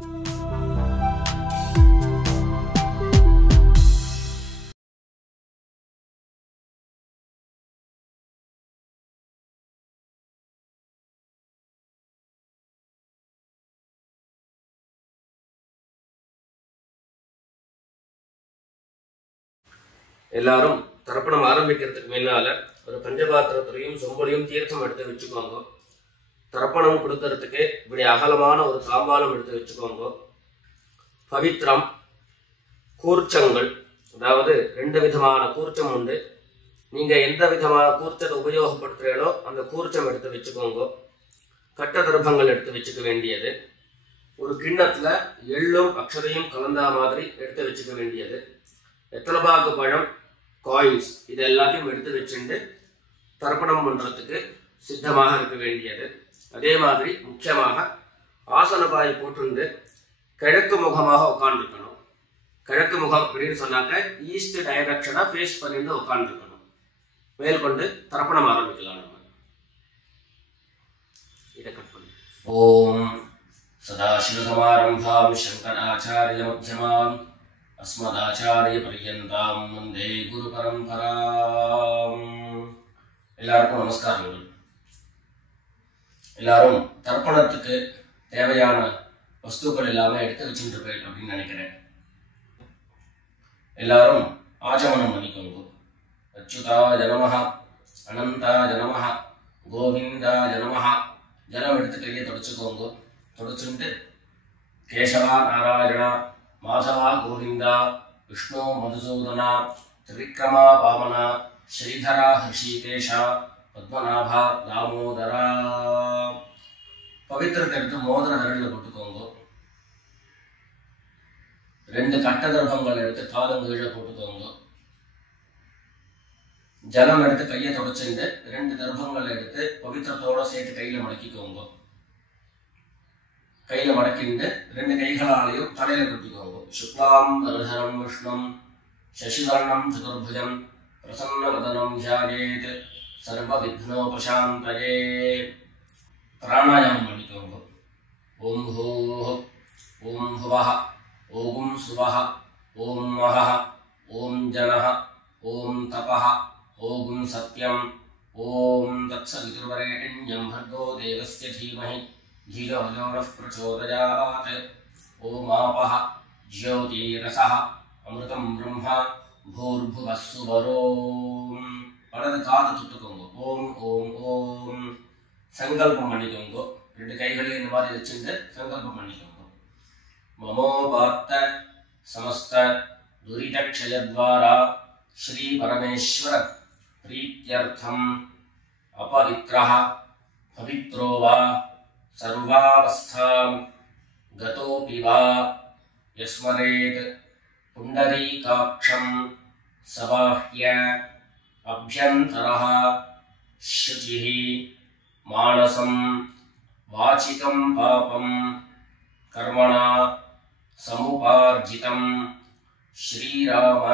எல்லாரும் தர்ப்பணம் ஆரம்பிக்கிறதுக்கு முன்னால ஒரு பஞ்சபாத்திரத்திலையும் சொம்பலையும் தீர்த்தம் எடுத்து வச்சுக்கோங்க. தர்ப்பணம் கொடுக்கறதுக்கு இப்படி அகலமான ஒரு தாம்பாலம் எடுத்து வச்சுக்கோங்க. பவித்ரம், கூர்ச்சங்கள், அதாவது 2 விதமான கூர்ச்சம் உண்டு. நீங்க எந்த விதமான கூர்ச்சத்தை உபயோகப்படுத்துறீங்களோ அந்த கூர்ச்சம் எடுத்து வச்சுக்கோங்க. கட்ட தர்ப்பங்கள் எடுத்து வச்சுக்க வேண்டியது. ஒரு கிண்ணத்துல எள்ளும் அக்ஷதையும் கலந்தா மாதிரி எடுத்து வச்சுக்க வேண்டியது. எத்தலபாக்கு பழம், காயின்ஸ், இது எல்லாத்தையும் எடுத்து வச்சுட்டு தர்ப்பணம் பண்றதுக்கு சித்தமாக இருக்க வேண்டியது. அதே மாதிரி முக்கியமாக ஆசனபாய் போட்டு கிழக்கு முகமாக உட்காந்துருக்கணும். கிழக்கு முகம் அப்படின்னு சொன்னாக்க ஈஸ்ட் டைரக்ஷனா ஃபேஸ் பண்ணிட்டு உட்காந்துருக்கணும். மேற்கொண்டு தர்ப்பணம் ஆரம்பிக்கலாம். நம்ம இதை கட் பண்ணி ஓம் சதாசிவசமாரம்பாம் சங்கராச்சாரிய மத்தியமாம் அஸ்மதாச்சாரிய பர்யந்தாம் வந்தே குரு பரம்பராம். எல்லாருக்கும் நமஸ்காரங்கள். எல்லாரும் தர்ப்பணத்துக்கு தேவையான வஸ்துக்கள் எல்லாமே எடுத்து வச்சுருப்பேன் அப்படின்னு நினைக்கிறேன். எல்லாரும் ஆச்சமனம் பண்ணிக்கோங்க. அச்சுதாய நமஹ, அனந்தாய நமஹ, கோவிந்தாய நமஹ. ஜலம் எடுத்து கையை தொடச்சுக்கோங்க. தொடச்சுட்டு கேசவா நாராயணா, மாதவா கோவிந்தா, விஷ்ணு மதுசூதனா, திரிவிக்ரமா வாமனா, ஸ்ரீதரா ஹிருஷிகேஷா, பத்மநாபா தாமோதரா. பவித்திரத்தை எடுத்து மோதிர விரலில் போட்டுக்கோங்க. 2 கட்ட தர்ப்பங்கள் எடுத்து காலங்கீழ போட்டுக்கோங்க. ஜலம் எடுத்து கையை தொடச்சுட்டு 2 தர்ப்பங்கள் எடுத்து பவித்திரத்தோட சேர்த்து கையில மடக்கிக்கோங்க. கையில மடக்கிட்டு 2 கைகளாலையும் தலையில கொட்டிக்கோங்க. சுக்லாம் தரதரம் விஷ்ணும் சசிவர்ணம் சதுர்புஜம் பிரசன்னவதனம் தியாயேத் சர்வ விக்னோபசாந்தயே. பிராணாயாமம் பண்ணிக்கோங்க. ஓம் ஹோஹ், ஓம் ஹுவஹ, ஓம் சுவஹ, ஓம் மஹஹ, ஓம் ஜனஹ, ஓம் தபஹ, ஓம் சத்யம், ஓம் தத்சவிதுர்வரேண்யம் भर्गो देवस्य धीमहि धियो यो नः प्रचोदयात्. ओम आपः ज्योतिरसः अमृतं ब्रह्म भूर्भुवः सुवरोम. வலது காது தொட்டுக்கோங்க. ஓம் ஓம் ஓம். சங்கல்பம் பண்ணிக்கோங்க. 2 கைகளையும் இந்த மாதிரி வச்சுட்டு சங்கல்பம் பண்ணிக்கோங்க. மமோபாத்த சமஸ்த துரிதக்ஷயத்வாரா ஸ்ரீ பரமேஸ்வர प्रीत्यर्थम अपवित्रः पवित्रो वा सर्वावस्थां गतोऽपि वा यस्मरेत् पुण्डरीकाक्षं सबाह्य अभ्यन्तरः शुचिः मानसं वाचिकं पापं कर्मणा समुपार्जितं श्रीराम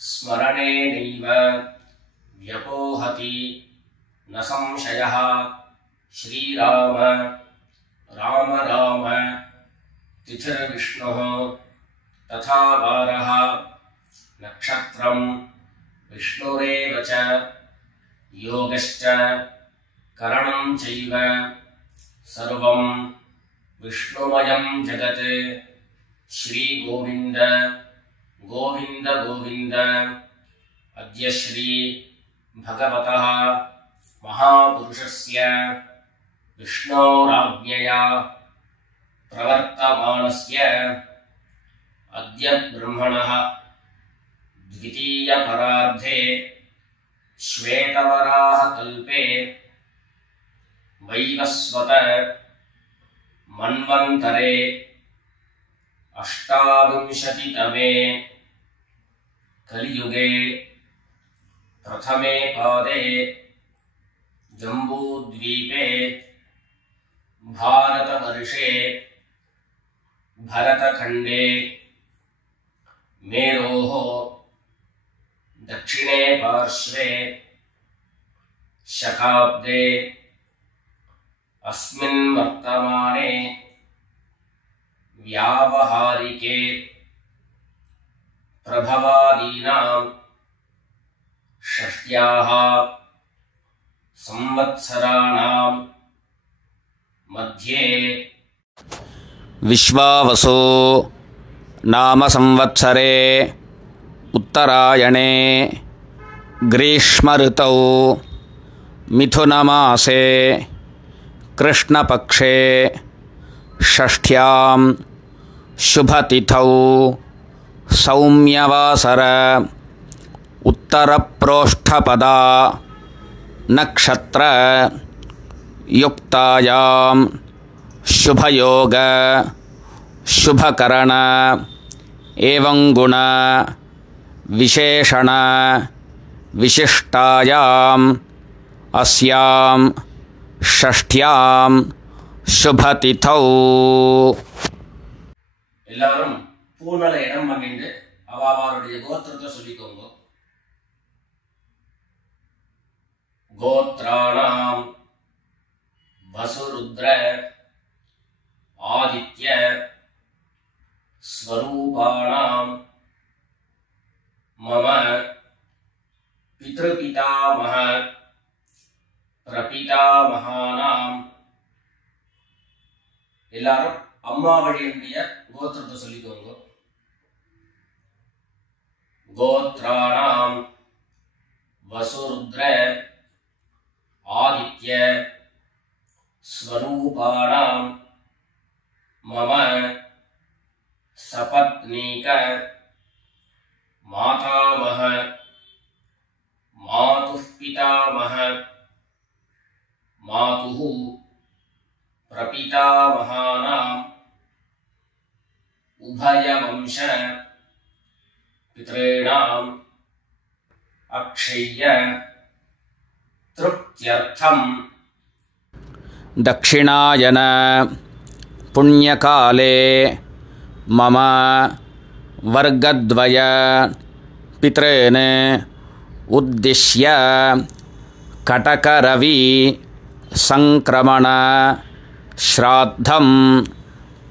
स्मरणेनैव व्यपोहति न संशयः. श्रीराम राम राम तिथिर्विष्णुः तथा वारः नक्षत्रं विष्णुरेव च योगश्च करणं चैव सर्वं विष्णुमयं जगत्. श्री गोविंद गोविंद गोविंद. अद्य श्री भगवतः महापुरुषस्य विष्णोराज्ञया प्रवर्तमानस्य अद्य ब्रह्मणः द्वितीयपरार्धे श्वेतवराह कल्पे वैवस्वत मन्वन्तरे 28तमे कलियुगे प्रथमे पादे जम्बूद्वीपे भारतवर्षे भरतखण्डे मेरोः दक्षिणे पार्श्वे शकाब्दे अस्मिन् वर्तमाने व्यावहारिके प्रभवादीनां षष्ट्याः संवत्सराणां मध्ये विश्वावसु नाम संवत्सरे उत्तरायणे ग्रीष्म ऋतौ मिथुनमासे कृष्णपक्षे षष्ठ्यां शुभतिथौ सौम्यवासर उत्तरप्रोष्ठपदा नक्षत्र युक्तायां शुभयोग शुभकरण एवं गुण विशेषण विशिष्टायाम् अस्यां षष्ठ्यां शुभतिथौ எல்லாரும் பூநல இடம் பண்ணிட்டு அவளுடைய கோத்திரத்தை சொல்லிக்கோங்க. கோத்ராணாம் வசுருத்ர ஆதித்ய ஸ்வரூபாணாம் மம பித்ருபிதாமஹ பிரபிதாமஹானாம். எல்லாரும் அம்மா வழியுடைய கோத்திரத்தை சொல்லிக்கோங்க. கோத்ராணாம் வசுருத்ர ஆதித்ய ஸ்வரூபாணாம் மம சபத்னீக மாதாமஹ மாதுः பிதாமஹ மாதுः பிரபிதாமஹானாம் உபயவம்ச பித்ரேணாம் அக்ஷய்ய திருப்த்யர்த்தம். दक्षिणायन पुण्यकाले मम वर्गद्वय पितॄन् उद्दिश्य कटकरवि संक्रमण श्राद्धं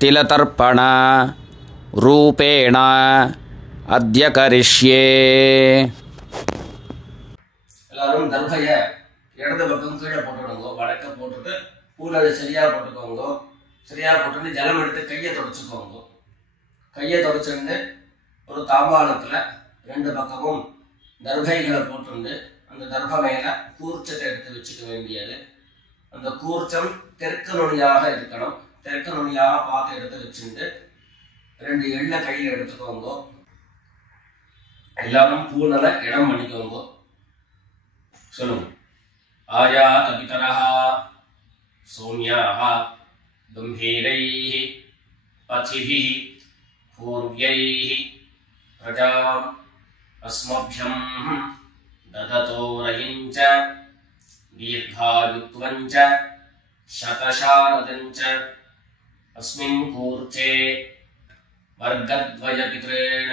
तिलतर्पण रूपेण अद्य करिष्ये. எல்லாரும் தர்பைய இடது பக்கம் கீழே போட்டுடுங்க. வடக்க போட்டுட்டு பூனலை சரியா போட்டுக்கோங்க. சரியா போட்டுட்டு ஜலம் எடுத்து கையை தொடச்சுக்கோங்க. கையை தொடச்சுட்டு ஒரு தாம்பாளத்துல ரெண்டு பக்கமும் தர்பைகளை போட்டுண்டு அந்த தர்ப மேல கூர்ச்சத்தை எடுத்து வச்சுக்க வேண்டியது. அந்த கூர்ச்சம் தெற்கு நுனியாக இருக்கணும். தெற்கு நுனியாக பார்த்து எடுத்து வச்சுட்டு ரெண்டு எண்ணெய் கையில் எடுத்துக்கோங்க. எல்லாரும் பூனலை இடம் பண்ணிக்கோங்க. சொல்லுங்க. ஆயாத பிதரஹ சௌம்யாஹ கம்பீரைஹ பதிபிஹ பூர்வ்யைஹ பிரஜாம் அஸ்மப்யம் தததோரயிஞ்ச தீர்காயுத்வஞ்ச சதசாரதஞ்ச அஸ்மின் கூர்ச்சே வர்கத்வய பித்ரேண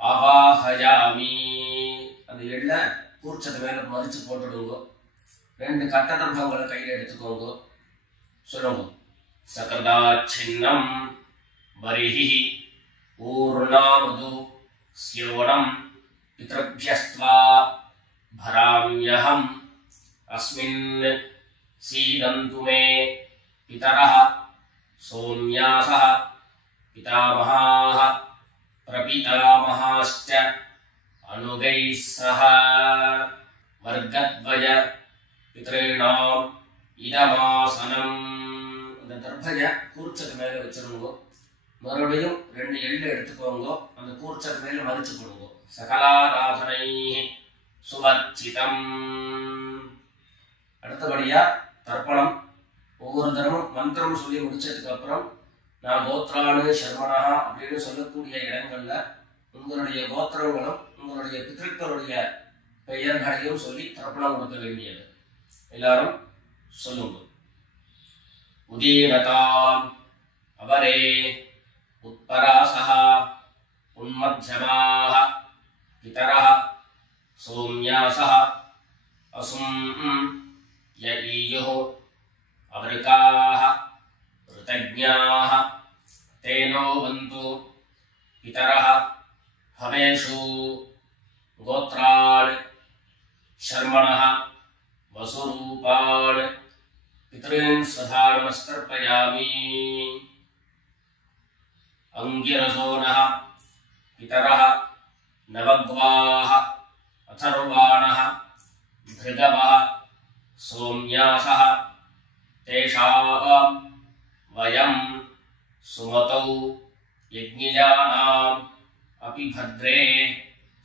ஆவாஹயாமி. அந்த எள்ள கூர்ச்சத்து மேல மறிச்சு போட்டுடுங்க. ரெண்டு கட்ட தர்பங்களை கையில் எடுத்துக்கோங்க. சொல்லுங்க. சகதாச்சின்னம் வரிஹி ஊர்ணாமது ஸ்யோனம் பித்ருப்யஸ்த்வா பராம்யஹம் அஸ்மின் சீதந்து மே பிதரஹ சௌம்யாஸஹ பிதாமஹாः பிரபிதாமஹாश्च அனுகைः சஹ வர்கத்வய பித்ரேணாம் இதமாசனம். இந்த தர்பய கூர்ச்சத்து மேல வச்சிருங்க. மறுபடியும் ரெண்டு எள்ளு எடுத்துக்கோங்க. அந்த கூர்ச்சத்து மேல மறிச்சு போடுங்க. சகலாராதனை சுவர்ச்சிதம். அடுத்தபடியா தர்ப்பணம். ஒவ்வொரு தரமும் மந்திரம் சொல்லி முடிச்சதுக்கு அப்புறம் நான் கோத்ரானு சர்மனா அப்படின்னு சொல்லக்கூடிய இடங்கள்ல உங்களுடைய கோத்திரங்களும் உங்களுடைய பித்ருக்களுடைய பெயர்களையும் சொல்லி தர்ப்பணம் கொடுக்க வேண்டியது. எல்லாரும் சொல்லுங்க. உதீரதாம் அவரே உத்பராசஹ உன்மத்யமாஹ பிதரஹ சௌம்யாஸஹ அசும் யஈயுः அவருக்காः ருதஜ்ஞாः தே त्रयो वन्तु पितरः हवेषु गोत्रान् शर्मणः वसुरूपान् पितॄन् स्वधा नमस्कर्पयामि। अंगिरसो नः पितरः नवग्वाः अथर्वाणः भृगवः सोम्यासः तेषां वयं सुमतौ यज्ञियानाम् अपि भद्रे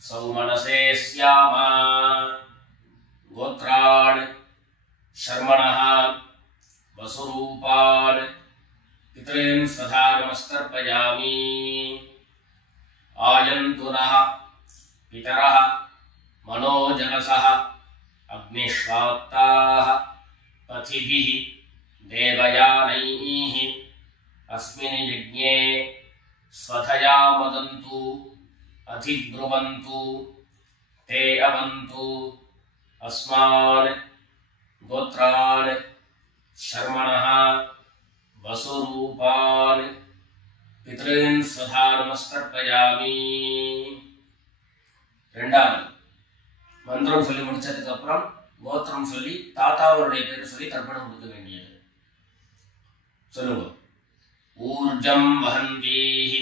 सौमनसे स्याम। गोत्रान् शर्मणः वसुरूपान् पितॄन् स्वधा नमस्कर्पयामि। आयन्तु नः पितरः मनोजनसः अग्निश्वात्ताः पथिभिः देवयानैः अस्मिन् यज्ञे स्वधया मदन्तु अधिब्रुवन्तु ते अवन्तु अस्मान् गोत्रान् शर्मणः वसुरूपान् पितॄन् स्वधा नमस्कर्पयामि। ரெண்டாவது மந்திரம் சொல்லி முடிச்சதுக்கு அப்புறம் கோத்திரம் சொல்லி தாத்தாவுடைய பேர் சொல்லி தர்ப்பணம் கொடுக்க வேண்டியது. சொல்லுங்க. ஊர்ஜம் வஹந்தீஹி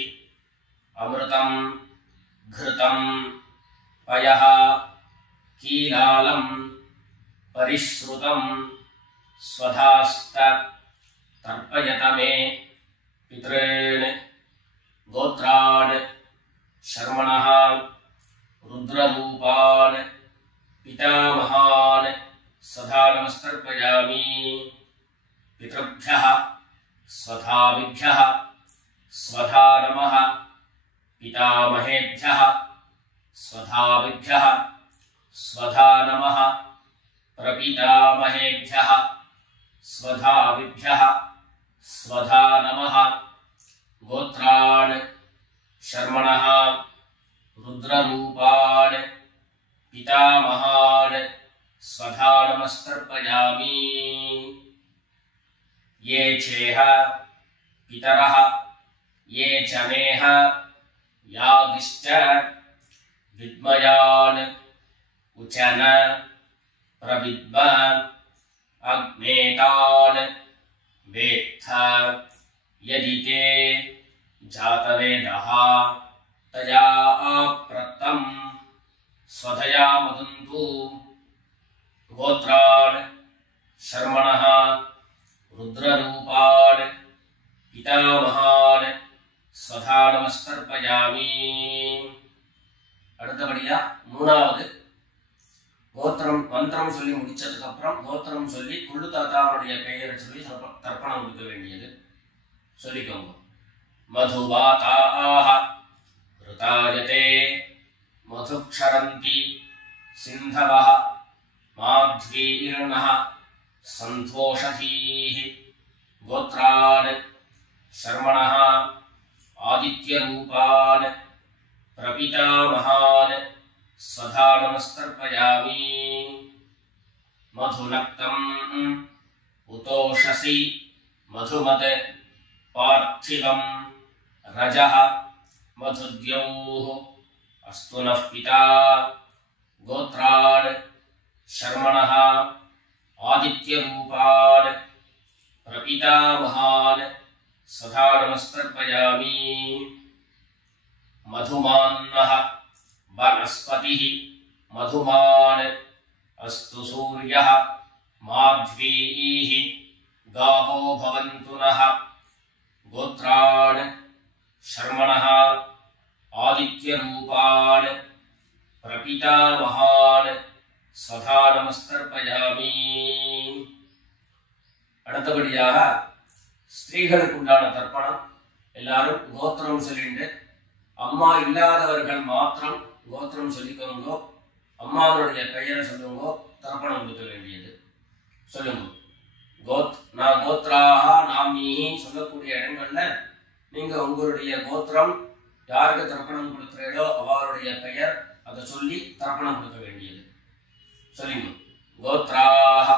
அமிர்தம் घृतं पयः कीलालं परिश्रुतं स्वधास्त तर्पयत मे पितॄन् गोत्रान् शर्मणः रुद्ररूपान् पितामहान् सदा नमस्कर्पयामि। पितृभ्यः स्वधाविभ्यः स्वधा नमः पितामहेभ्यः स्वधाविभ्यः स्वधा नमः प्रपितामहेभ्यः स्वधाविभ्यः स्वधा नमः। गोत्रान् शर्मणः रुद्ररूपान् पितामहान् स्वधा नमस्कर्पयामि। ये चेह पितरः ये च मेह यागिश्च विद्मयान् उचन प्रविद्म अग्नेतान् वेत्थ यदि ते जातवेदः तया प्रत्तं स्वधया मदन्तु। गोत्रान् शर्मणः रुद्ररूपान् पितामहान् स्वधा नमस्कर्पयामि। அடுத்தபடியா மூணாவது கோத்திரம் மந்திரம் சொல்லி முடிச்சதுக்கு அப்புறம் கோத்திரம் சொல்லி குழு தாத்தாவுடைய பெயரை சொல்லி தர்ப்பணம் கொடுக்க வேண்டியது. சொல்லிக்கோங்க. மதுவாதாஹ ருதாயதே மதுக்ஷரந்தி சிந்தவஹ மாத்வீர்ணஹ சந்தோஷதீஹ. கோத்ரான் शर्मणः आदित्यरूपान् प्रपितामहान् स्वधा नमस्कर्पयामि। मधुनक्तम् उतोषसि मधुमत् पार्थिवं रजः मधुद्यौः अस्तु नः पिता। गोत्रान् शर्मणः आदित्यरूपान् प्रपितामहान् स्वधा नमस्कर्पयामि। मधुमान्नः वनस्पतिः मधुमान् अस्तु सूर्यः माध्वीः गावो भवन्तु नः। गोत्रान् शर्मणः आदित्यरूपान् प्रपितामहान् स्वधा नमस्कर्पयामि. அடுத்தபடியாக ஸ்திரீகளுக்கு உண்டான தர்ப்பணம். எல்லாரும் கோத்திரம் சொல்லிட்டு அம்மா இல்லாதவர்கள் மாத்திரம் கோத்திரம் சொல்லிக்கோங்கோ, அம்மாவுடைய பெயரை சொல்லுங்கோ, தர்ப்பணம் கொடுக்க வேண்டியது. சொல்லுங்க. நான் கோத்ராக நாமீஹி சொல்லக்கூடிய இடங்கள்ல நீங்க உங்களுடைய கோத்திரம் யாருக்கு தர்ப்பணம் கொடுக்கிறீர்களோ அவருடைய பெயர் அதை சொல்லி தர்ப்பணம் கொடுக்க வேண்டியது. சொல்லுங்க. கோத்ராக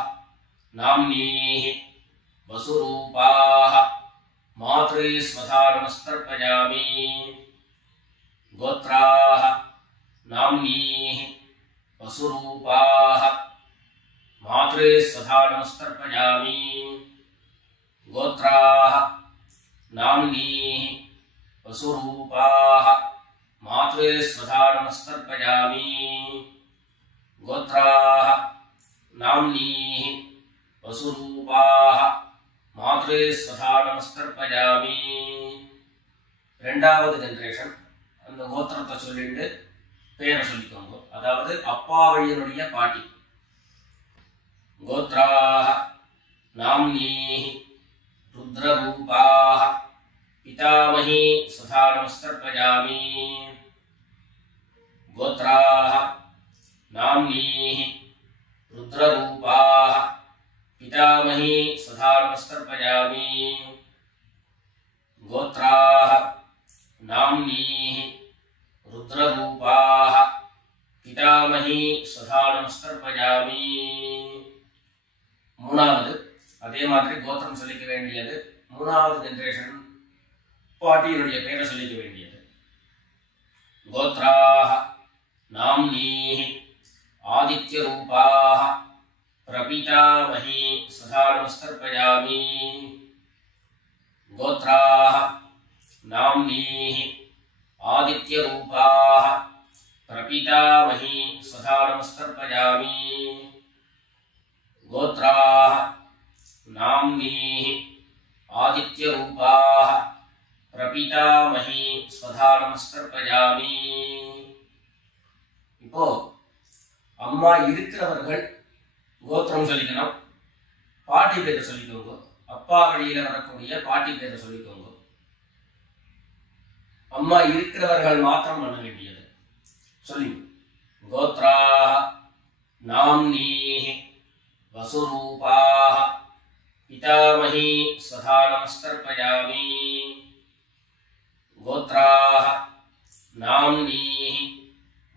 நாமீஹி वसुरूपाः मात्रे स्वधा नमस्तर्पयामि गोत्राः नाम्नीः वसुरूपाः मात्रे स्वधा नमस्तर्पयामि गोत्राः नाम्नीः वसुरूपाः मात्रे स्वधा नमस्तर्पयामि गोत्राः नाम्नीः वसुरूपाः मात्रे स्वधा नमस्तर्पयामि ரெண்டாவது ஜெனரேஷன் அந்த கோத்திரத்தை சொல்லிட்டு பேரை சொல்லிக்கோங்க. அதாவது அப்பா வழியினுடைய பாட்டி. கோத்ராः नाम्नीः रुद्ररूपाः पितामही स्वधा नमस्तर्पयामि गोत्राः नाम्नीः रुद्ररूपाः पितामही स्वधा नमस्तर्पयामि गोत्राः नाम्नीः रुद्ररूपाः पितामही स्वधा नमस्तर्पयामि மூணாவது அதே மாதிரி கோத்திரம் சொல்லிக்க வேண்டியது. மூணாவது ஜெனரேஷன் பாட்டியினுடைய பேரை சொல்லிக்க வேண்டியது. கோத்ராः नाम्नीः आदित्यरूपाः प्रपितामही स्वधा नमस्तर्पयामि गोत्राः नाम्नीः आदित्यरूपाः प्रपितामही स्वधा नमस्तर्पयामि गोत्राः नाम्नीः आदित्यरूपाः प्रपितामही स्वधा नमस्तर्पयामि. இப்போ அம்மா இருக்கிறவர்கள் கோத்திரம் சொல்லிக்கணும், பாட்டி பேரை சொல்லிக்கோங்க. அப்பா வழியில வரக்கூடிய பாட்டி பேரை சொல்லிக்கோங்க. அம்மா இருக்கிறவர்கள் மாத்திரம் பண்ண வேண்டியது சொல்லி கோத்ராः नाम्नीः वसुरूपाः पितामही स्वधा नमस्तर्पयामि गोत्राः नाम्नीः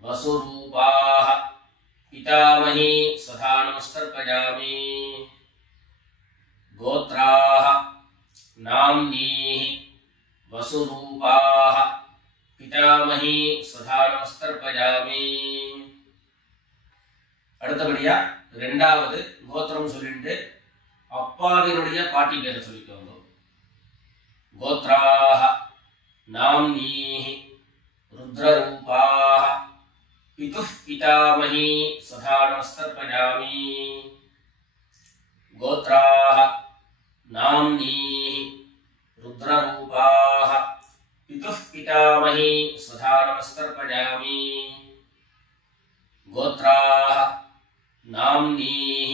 वसुरूपाः पितामही स्वधा नमस्तर्पयामि गोत्राः नाम्नीः वसुरूपाः पितामही स्वधा नमस्तर्पयामि. அடுத்தபடியா ரெண்டாவது கோத்திரம் சொல்லிட்டு அப்பாவினுடைய பாட்டி பேரை சொல்லிக்கோங்க. கோத்ராः नाम्नीः रुद्ररूपाः पितुः पितामही स्वधा नमस्तर्पयामि गोत्राः नाम्नीः रुद्ररूपाः पितुः पितामही स्वधा नमस्तर्पयामि गोत्राः नाम्नीः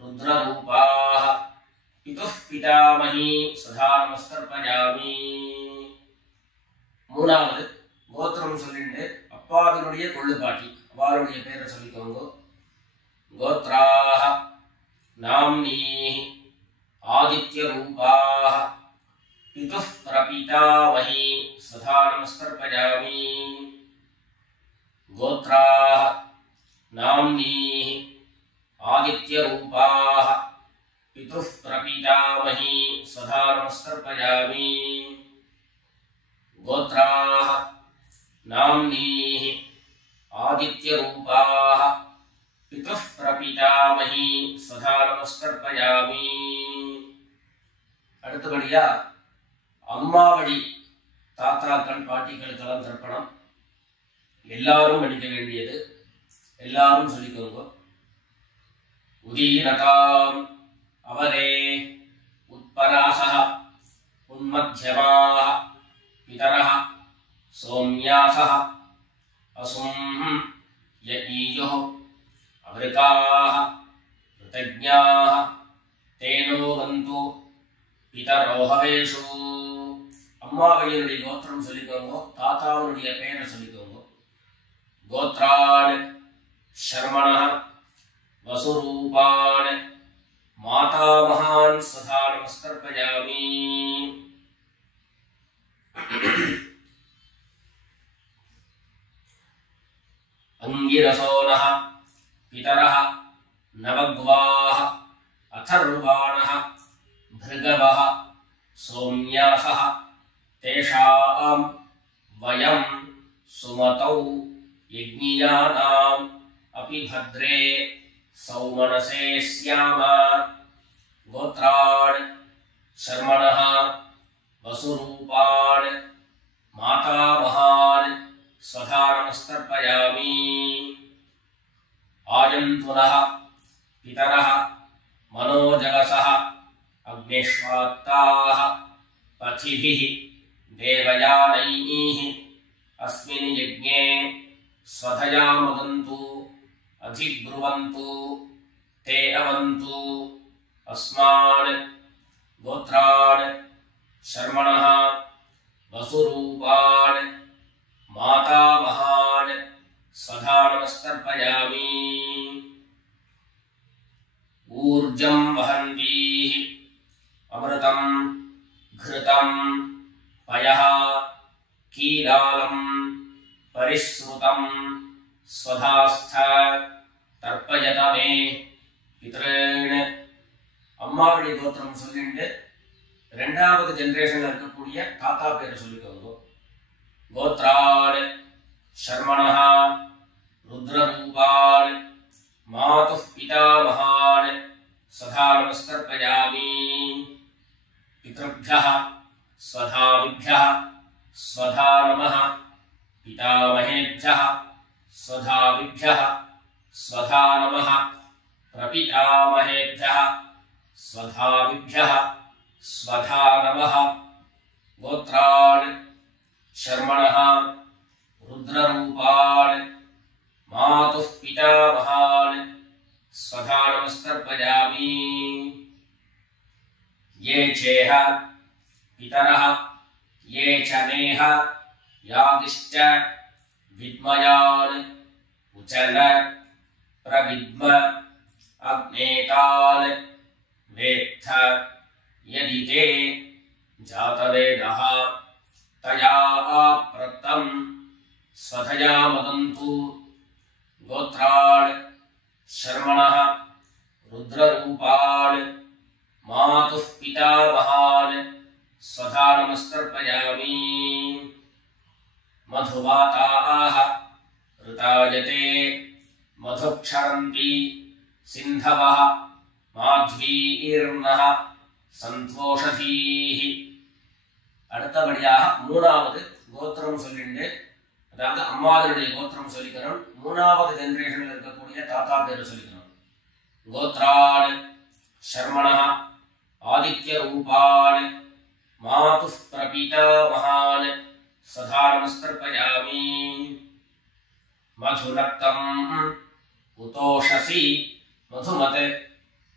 रुद्ररूपाः पितुः पितामही स्वधा नमस्तर्पयामि. மூணாவது கோத்திரம் சொல்லிட்டு அப்பாவினுடைய கொள்ளு பாட்டி அவருடைய பேரை சொல்லிக்கோங்க. கோத்ராः नाम्नीः आदित्यरूपाः पितुः प्रपितामही स्वधा नमस्तर्पयामि गोत्राः नाम्नीः आदित्यरूपाः पितुः प्रपितामही स्वधा नमस्तर्पयामि गोत्राः नाम्नीः आदित्यरूपाः पितुः प्रपितामही स्वधा नमस्तर्पयामि. அடுத்தபடியா அம்மா வழி தாத்தாக்கள் பாட்டிகளுக்கெல்லாம் தர்ப்பணம் எல்லாரும் படிக்க வேண்டியது. எல்லாரும் சொல்லிக்கோங்க. உதீரதாம் அவரே உத்பராசः உன்மத்யமாः पितरः सौम्यासः असुं यईयुः अमृताः कृतज्ञाः तेनो वन्तु पितरो हवेषु. अम्मा वழியினுடைய கோத்திரம் சொல்லிக்கோங்க. தாத்தாவுடைய பேரை சொல்லிக்கோங்க. கோத்ரான் शर्मणः वसुरूपान् मातामहान् स्वधा नमस्तर्पयामि अंगिरसोनः पितरः नवग्वाः अथर्वाणः भृगवः सौम्यासः तेषां वयं सुमतौ यज्ञियानाम् अपि भद्रे सौमनसे स्याम। गोत्रान् शर्मणः वसुरूपान् मातामहान् स्वधा नमस्तर्पयामि। आयन्तुनः पितरः मनोजगसः अग्निष्वात्ताः पथिभिः देवयानैः अस्मिन् यज्ञे स्वधया मदन्तु अधिब्रुवन्तु ते अवन्तु। अस्मान् गोत्रान् शर्मणः वसुरूपान् मातामहान् स्वधा नमस्तर्पयामि। ऊर्जं वहन्तीः अमृतं घृतं पयः कीलालं परिश्रुतं स्वधास्थ तर्पयत मे पितॄन्। அம்மாவளி கோத்திரம் சொல்லிட்டு ரெண்டாவது ஜெனரேஷன்ல இருக்கக்கூடிய தாத்தா பேரை சொல்லிக்கோங்க. கோத்ரான் शर्मणः रुद्ररूपान् मातुः पितामहान् स्वधा नमस्तर्पयामि। पितृभ्यः स्वधाविभ्यः स्वधा नमः। पितामहेभ्यः स्वधाविभ्यः स्वधा नमः। प्रपितामहेभ्यः स्वधाविभ्यः स्वधा नमः। गोत्रान् शर्मणः रुद्ररूपान् मातुः पितामहान् स्वधा नमस्तर्पयामि। ये चेह पितरः ये च नेह यादिश्च विद्मयान् उचन प्रविद्म अग्नेतान् वेत्थ यदि ते जातवेदः तया प्रत्तं स्वधया मदन्तु। गोत्रान् शर्मणः रुद्ररूपान् मातुः पितामहान् स्वधा नमस्तर्पयामि। मधुवाताः ऋतायते मधुक्षरन्ति सिन्धवः माध्वीर्नः सन्तोषधीः। அடுத்தபடியாக மூணாவது கோத்திரம் சொல்லிட்டு, அதாவது அம்மாவனுடைய கோத்திரம் சொல்லிக்கணும். மூணாவது ஜெனரேஷனில் இருக்கக்கூடிய தாத்தா பேரு சொல்லிக்கணும். கோத்ரான் शर्मणः आदित्य रूपान् मातुः प्रपितामहान् स्वधा नमस्तर्पयामि। मधुनक्तम् उतोषसि मधुमत्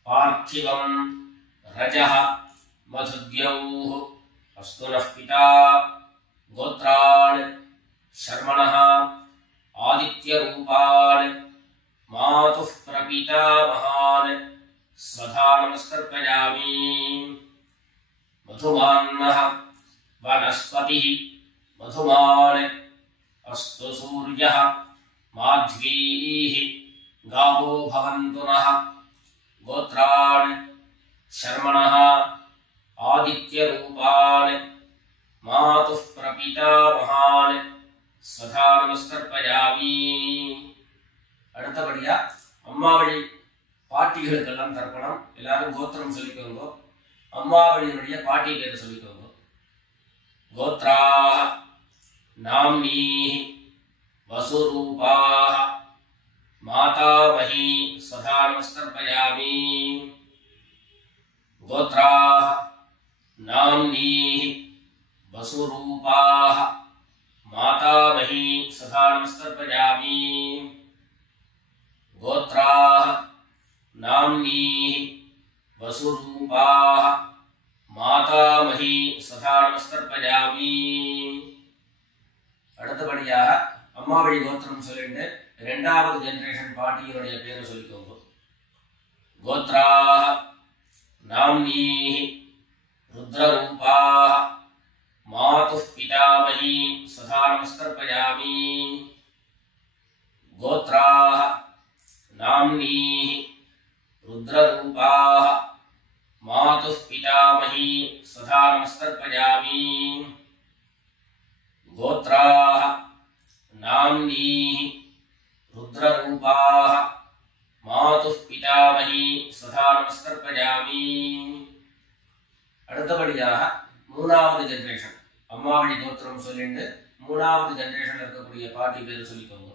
पार्थिवं रजः मधुद्यौः अस्तु नः पिता। गोत्रान् शर्मणः आदित्य रूपान् मातुः प्रपितामहान् स्वधा नमस्तर्पयामि। मधुमान्नः वनस्पतिः मधुमान् अस्तु सूर्यः माध्वीः गावो भवन्तु नः। गोत्रान् शर्मणः आदित्य रूपान् मातुः प्रपितामहान् स्वधा नमस्तर्पयामि। அடுத்தபடியா அம்மாவளி பாட்டிகளுக்கெல்லாம் தர்ப்பணம். எல்லாரும் கோத்திரம் சொல்லிக்கோங்க. அம்மாவளியினுடைய பாட்டி பேரை சொல்லிக்கோங்க. கோத்ராः नाम्नीः वसुरूपाः मातामही स्वधा नमस्तर्पयामि। गोत्राः नाम्नीः वसुरूपाः मातामही स्वधा नमस्तर्पयामि। गोत्राः नाम्नीः वसुरूपाः मातामही स्वधा नमस्तर्पयामि। அடுத்தபடியாக அம்மாவளி கோத்திரம் சொல்லிட்டு இரண்டாவது ஜெனரேஷன் பாட்டியினுடைய பேரை சொல்லிக்கோங்க. கோத்ராः नाम्नीः रुद्ररूपाः मातुः पितामही स्वधा नमस्तर्पयामि। गोत्राः नाम्नीः रुद्ररूपाः मातुः पितामही स्वधा नमस्तर्पयामि। गोत्राः नाम्नीः रुद्ररूपाः मातुः पितामही स्वधा नमस्तर्पयामि। அடுத்தபடியாக மூணாவது ஜெனரேஷன் அம்மாவழி கோத்திரம் சொல்லிட்டு மூணாவது ஜெனரேஷன்ல இருக்கக்கூடிய பாட்டி பேர் சொல்லிக்கோங்க.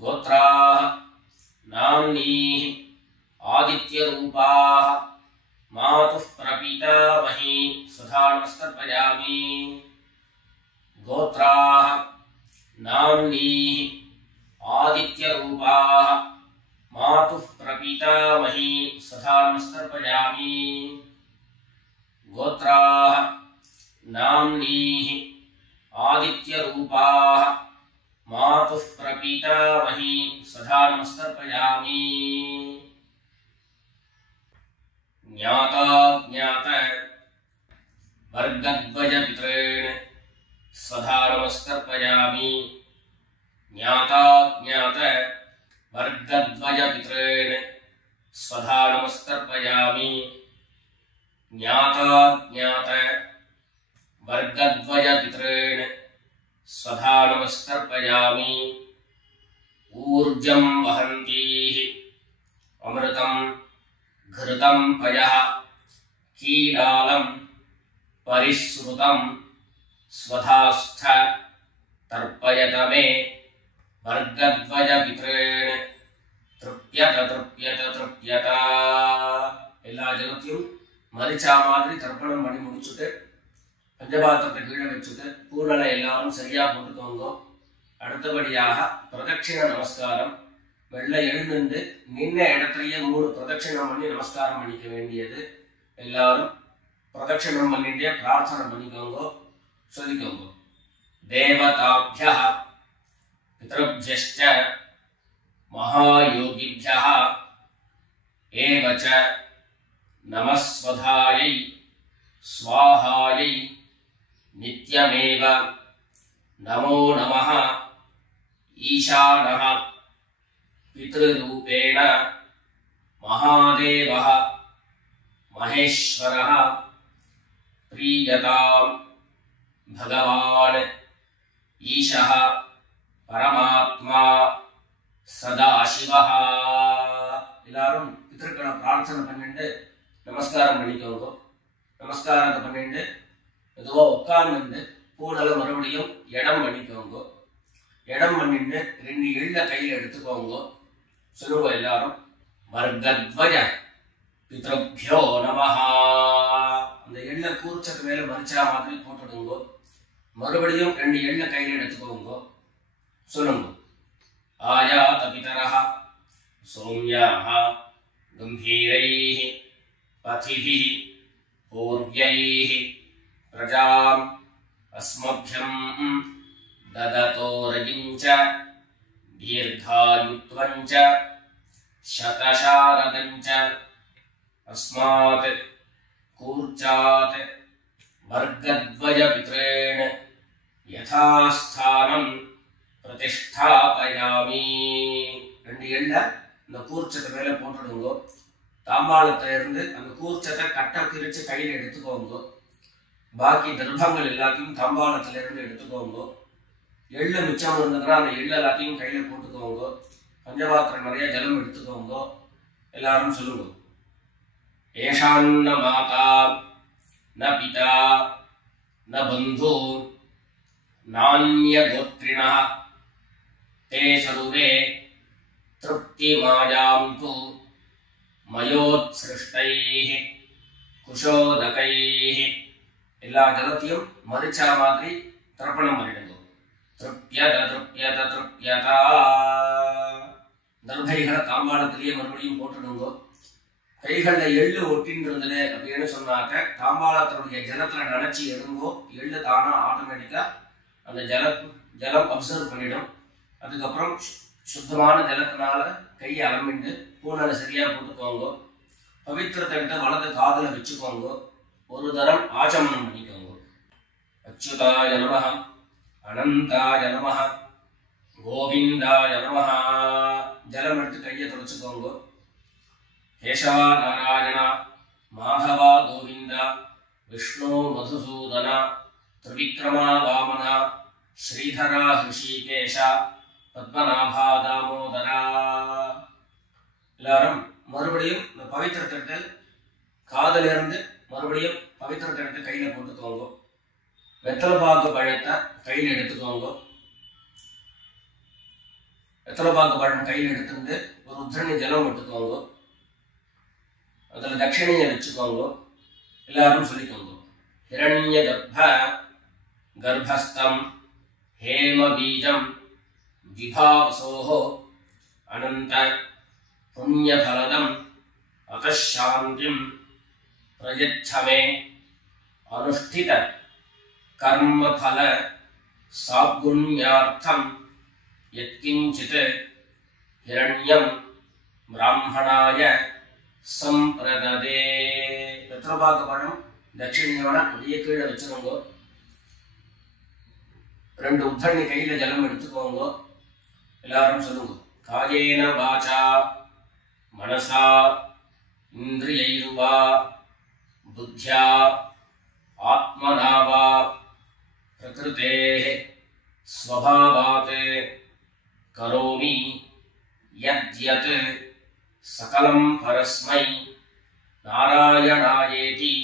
கோத்ராः நாம்னீः ஆதித்யரூபாः मातुः प्रपितामही स्वधा नमस्तर्पयामि। गोत्राः नाम्नीः आदित्यरूपाः मातुः प्रपितामही स्वधा नमस्तर्पयामि। गोत्राः नाम्नीः आदित्यरूपाः मातुः प्रपितामही स्वधा नमस्तर्पयामि। ज्ञाता ज्ञात वर्गद्वयपितॄन् स्वधा नमस्तर्पयामि। ज्ञाता ज्ञात वर्गद्वयपितॄन् स्वधा नमस्तर्पयामि। ज्ञाता ज्ञात वर्गद्वयपितॄन् स्वधा नमस्तर्पयामि। ऊर्जं वहन्तीः अमृतं घृतं पयः कीलालं परिश्रुतं स्वधास्थ तर्पयत मे वर्गद्वयपितॄन् तृप्यत तृप्यत तृप्यत। எல்லா ஜனத்தையும் மரிச்சா மாதிரி தர்ப்பணம் பண்ணி முடிச்சுட்டு பஞ்சபாத்திரத்தை கீழே வச்சுட்டு பூரணை எல்லாரும் சரியா போட்டுக்கோங்க. அடுத்தபடியாக பிரதட்சிண நமஸ்காரம். வெள்ளை எழுந்து நின்ன இடத்துலயே 3 பிரதட்சிணம் பண்ணி நமஸ்காரம் பண்ணிக்க வேண்டியது. எல்லாரும் பிரதட்சிணம் பண்ணிட்டே பிரார்த்தனை பண்ணிக்கோங்க, சொல்லிக்கோங்க. தேவதாभ्यः பித்ருभ्यश्च महायोगिभ्यः एव च नमस्वधायै स्वाहायै नित्यमेव नमो नमः। ईशानः पितृरूपेण महादेवः महेश्वरः प्रीयतां भगवान् ईशः परमात्मा सदाशिवः। எல்லாரும் பித்ருக்களை பிரார்த்தனை பண்ணிட்டு நமஸ்காரம் பண்ணிக்கோங்க. நமஸ்காரத்தை பண்ணிட்டு எதுவோ உட்கார்ந்து பூனல மறுபடியும் இடம் பண்ணிக்கோங்க. இடம் பண்ணிட்டு 2 எள்ள கையில எடுத்துக்கோங்க. சொல்லுங்க எல்லாரும் வர்கத்வய பித்ருभ्यो நமஹ. அந்த எள்ள கூர்ச்சத்து மேல மரிச்சா மாதிரி போட்டுடுங்க. மறுபடியும் 2 எள்ள கையில எடுத்துக்கோங்க. சொல்லுங்க. ஆயாத பிதரஹ சௌம்யாஹ கம்பீரைஹ பதிபிஹ பூர்வைஹ பிரஜாம் அஸ்மभ्यம் ददतो रजिञ्च दीर्घायुत्वञ्च शतशारदञ्च अस्मात् कूर्चात् वर्गद्वयपितॄन् यथास्थानं प्रतिष्ठापयामि. 2 எள்ள இந்த கூர்ச்சத்தை மேல போட்டுடுங்க. தாம்பாளத்துல இருந்து அந்த கூர்ச்சத்தை கட்ட பிரிச்சு கையில எடுத்துக்கோங்க. பாக்கி தர்ப்பங்கள் எல்லாத்தையும் தாம்பாளத்துல இருந்து எடுத்துக்கோங்க. எள்ள மிச்சம் இருந்ததுன்னா அந்த எள்ள எல்லாத்தையும் கையில போட்டுக்கோங்க. பஞ்சபாத்திரம் நிறைய ஜலம் எடுத்துக்கோங்க. எல்லாரும் சொல்லுங்க. ஏஷான்ன மாதா ந பிதா ந பந்து நான்ய கோத்ரிணः ते सर्वे तृप्तिमायान्तु मयोत्सृष्टैः कुशोदकैः. எல்லா ஜலத்தையும் மரிச்சா மாதிரி தர்ப்பணம் பண்ணிடுங்க. तृप्यत तृप्यत तृप्यत. தர்பைகளை தாம்பாளத்திலேயே மறுபடியும் போட்டுடுங்க. கைகள்ல எள்ளு ஒட்டின்றது அப்படின்னு சொன்னாக்க தாம்பாளத்தினுடைய ஜலத்துல நினைச்சு எடுங்கோ. எள்ளு தானா ஆட்டோமேட்டிக்கா அந்த ஜலம் அப்சர்வ் பண்ணிடும். அதுக்கப்புறம் சுத்தமான ஜலத்தினால கையை அலம்பிட்டு பூனலை சரியா போட்டுக்கோங்க. பவித்திரத்தை விட்டு வலது காதுல வச்சுக்கோங்க. ஒரு தரம் ஆச்சமனம் பண்ணிக்கோங்க. அச்சுதாய நமஹ அனந்தாய நமஹ கோவிந்தாய நமஹ. ஜலம் எடுத்து கையை தொடச்சுக்கோங்க. கேசவா நாராயண மாதவா கோவிந்தா விஷ்ணு மதுசூதனா திரிவிக்ரமா வாமனா ஸ்ரீதரா ஹிருஷிகேஷா பத்மநாபா தாமோதரா. எல்லாரும் மறுபடியும் இந்த பவித்திரத்தை எடுத்து காதல இருந்து மறுபடியும் பவித்திரத்தை எடுத்து கையில போட்டுக்கோங்க. வெத்தலை பாக்கு பழத்தை கையில் எடுத்துக்கோங்க. வெத்தலை பாக்கு பழம் கையில் எடுத்துட்டு ஒரு உத்தரணி ஜலம் எடுத்துக்கோங்க. அதில் தட்சிணையை வச்சுக்கோங்க. எல்லாரும் சொல்லிக்கோங்க. ஹிரண்ய கர்ப்பஸ்தம் ஹேம பீஜம் விபாவசோஹோ அனந்த புண்ணியபலதம் அகசாந்திம் பிரயச்சமே அனுஷ்டித கர்மபல சாகுண்யார்த்தம் யத்கிஞ்சித் ஹிரண்யம் பிராமணாய சம்பிரததே. வெத்தலைபாக்கு பழம் தட்சிணையோட அப்படியே கீழே வச்சுக்கோங்க. 2 உத்தரணி கையில ஜலம் எடுத்துக்கோங்க. எல்லாரும் சொல்லுங்க. காயேன வாசா மனசா இந்திரியைர்வா புத்யா ஆத்மனா வா பிரகிருதேஹ ஸ்வபாவாத் கரோமி யத்யத் சகலம் பரஸ்மை நாராயணாயேதி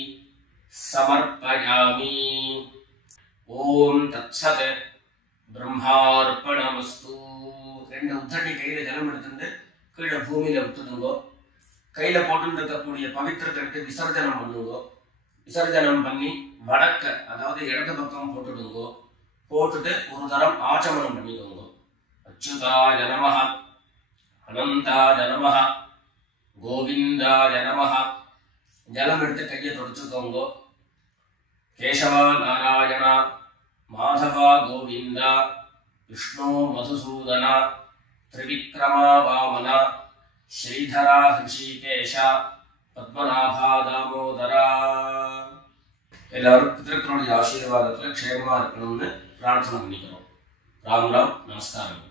சமர்ப்பயாமி. ஓம் தத்சத் பிரம்மார்ப்பணமஸ்து. 2 உத்தரணி கையில ஜலம் எடுத்துட்டு கீழே பூமியில விட்டுடுங்க. கையில போட்டு இருக்கக்கூடிய பவித்திரத்தை எடுத்து விசர்ஜனம் பண்ணுங்க. விசர்ஜனம் பண்ணி வடக்க அதாவது இடது பக்கம் போட்டுடுங்க. போட்டுட்டு ஒரு தரம் ஆச்சமனம் பண்ணிக்கோங்க. அச்சுதாய நமஹ அனந்தாய நமஹ கோவிந்தாய நமஹ. ஜலம் எடுத்து கையை தொடச்சுக்கோங்க. கேசவா நாராயணா மாதவா கோவிந்தா விஷ்ணு மதுசூதனா திரிவிக்ரமா வாமனா ஸ்ரீதரா ஹிருஷிகேஷா பத்மநாபா தாமோதரா. எல்லாரும் பிதர்களுடைய ஆசீர்வாதத்துல க்ஷேமமா இருக்கணும்னு பிரார்த்தனை பண்ணிக்கிறோம். ராம் ராம். நமஸ்காரம்.